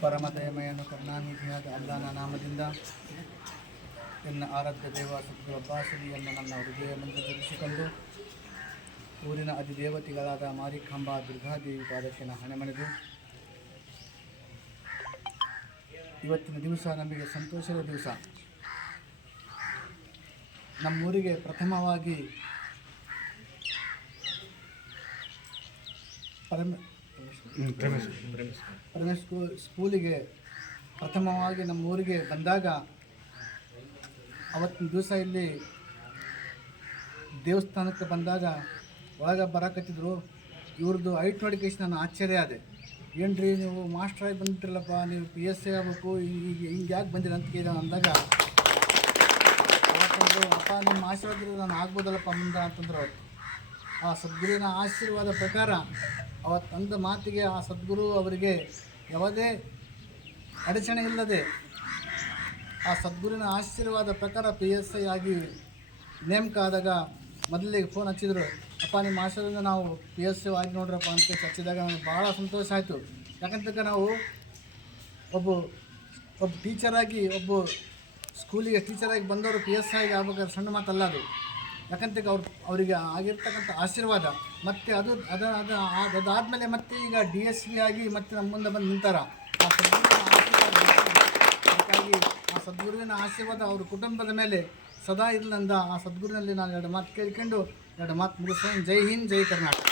ಪರಮದಯಮಯನು ಕರುಣಾನಿಧಿಯಾದ ಅಲ್ಲಾನ ನಾಮದಿಂದ ಎನ್ನ ಆರಾಧ್ಯ ದೇವ ಸದ್ಗುರು ಅಬ್ಬಾಸಲಿಯನ್ನು ನನ್ನ ಹೃದಯ ಮಂದಿರಿಸಿಕೊಂಡು ಊರಿನ ಅಧಿದೇವತೆಗಳಾದ ಮಾರಿಕಾಂಬಾ ದುರ್ಗಾದೇವಿ ಪಾದಕ್ಕೆ ಹಣೆ ಹಣೆಮಣಿದು. ಇವತ್ತಿನ ದಿವಸ ನಮಗೆ ಸಂತೋಷದ ದಿವಸ. ನಮ್ಮೂರಿಗೆ ಪ್ರಥಮವಾಗಿ ಪರಮ ಪ್ರೈಮರಿ ಸ್ಕೂಲ್ ಸ್ಕೂಲಿಗೆ ಪ್ರಥಮವಾಗಿ ನಮ್ಮ ಊರಿಗೆ ಬಂದಾಗ ಅವತ್ತಿನ ದಿವಸ ಇಲ್ಲಿ ದೇವಸ್ಥಾನಕ್ಕೆ ಬಂದಾಗ ಒಳಗೆ ಬರಕತ್ತಿದ್ರು. ಇವ್ರದ್ದು ಐಟ್ ನೋಡಿಕೇಶನ್ ನಾನು ಆಶ್ಚರ್ಯ ಆದೆ. ಏನ್ರಿ ನೀವು ಮಾಸ್ಟ್ರಾಗಿ ಬಂದಿರಲ್ಲಪ್ಪ ನೀವು ಪಿ ಎಸ್ ಸಿ ಆಗಬೇಕು ಈಗ ಹಿಂಗೆ ಯಾಕೆ ಬಂದಿರ ಅಂತ ಕೇಳಿ ಅಂದಾಗ ಅಪ್ಪ, ನಿಮ್ಮ ಆಶೀರ್ವಾದ ನಾನು ಆಗ್ಬೋದಲ್ಲಪ್ಪ ಮುಂದೆ ಅಂತಂದ್ರೆ ಅವ್ರು. ಆ ಸದ್ಗುರುವಿನ ಆಶೀರ್ವಾದ ಪ್ರಕಾರ ಅವತ್ತಂದ ಮಾತಿಗೆ ಆ ಸದ್ಗುರು ಅವರಿಗೆ ಯಾವುದೇ ಅಡಚಣೆ ಇಲ್ಲದೆ ಆ ಸದ್ಗುರುವಿನ ಆಶೀರ್ವಾದ ಪ್ರಕಾರ ಪಿ ಎಸ್ ಐ ಆಗಿ ನೇಮಕ ಆದಾಗ ಮೊದಲಿಗೆ ಫೋನ್ ಹಚ್ಚಿದ್ರು, ಅಪ್ಪ, ನಿಮ್ಮ ಆಶೀರ್ವಾದ ನಾವು ಪಿ ಎಸ್ ಐ ಆಗಿ ನೋಡ್ರಪ್ಪ ಅಂತ ಹಚ್ಚಿದಾಗ ನನಗೆ ಭಾಳ ಸಂತೋಷ ಆಯಿತು. ಯಾಕಂತಕ್ಕ ನಾವು ಒಬ್ಬ ಒಬ್ಬ ಟೀಚರಾಗಿ ಒಬ್ಬ ಸ್ಕೂಲಿಗೆ ಟೀಚರಾಗಿ ಬಂದವರು ಪಿ ಎಸ್ ಐಗೆ ಆಗ್ಬೇಕಾದ್ರೆ ಸಣ್ಣ ಮಾತಲ್ಲ ಅದು. ಯಾಕಂತ ಅವ್ರು, ಅವರಿಗೆ ಆಗಿರ್ತಕ್ಕಂಥ ಆಶೀರ್ವಾದ, ಮತ್ತು ಅದು, ಅದ, ಅದು ಅದಾದಮೇಲೆ ಮತ್ತೆ ಈಗ ಡಿ ಎಸ್ ಪಿ ಆಗಿ ಮತ್ತೆ ನಮ್ಮ ಮುಂದೆ ಬಂದು ನಿಂತಾರ. ಆ ಹಾಗಾಗಿ ಆ ಸದ್ಗುರುವಿನ ಆಶೀರ್ವಾದ ಅವ್ರ ಕುಟುಂಬದ ಮೇಲೆ ಸದಾ ಇರಲಿಂದ ಆ ಸದ್ಗುರುನಲ್ಲಿ ನಾನು ಎರಡು ಮಾತು ಕೇಳ್ಕೊಂಡು, ಎರಡು ಮಾತು ಮುಗಿಸ್ತೇನೆ. ಜೈ ಹಿಂದ್, ಜೈ ಕರ್ನಾಟಕ.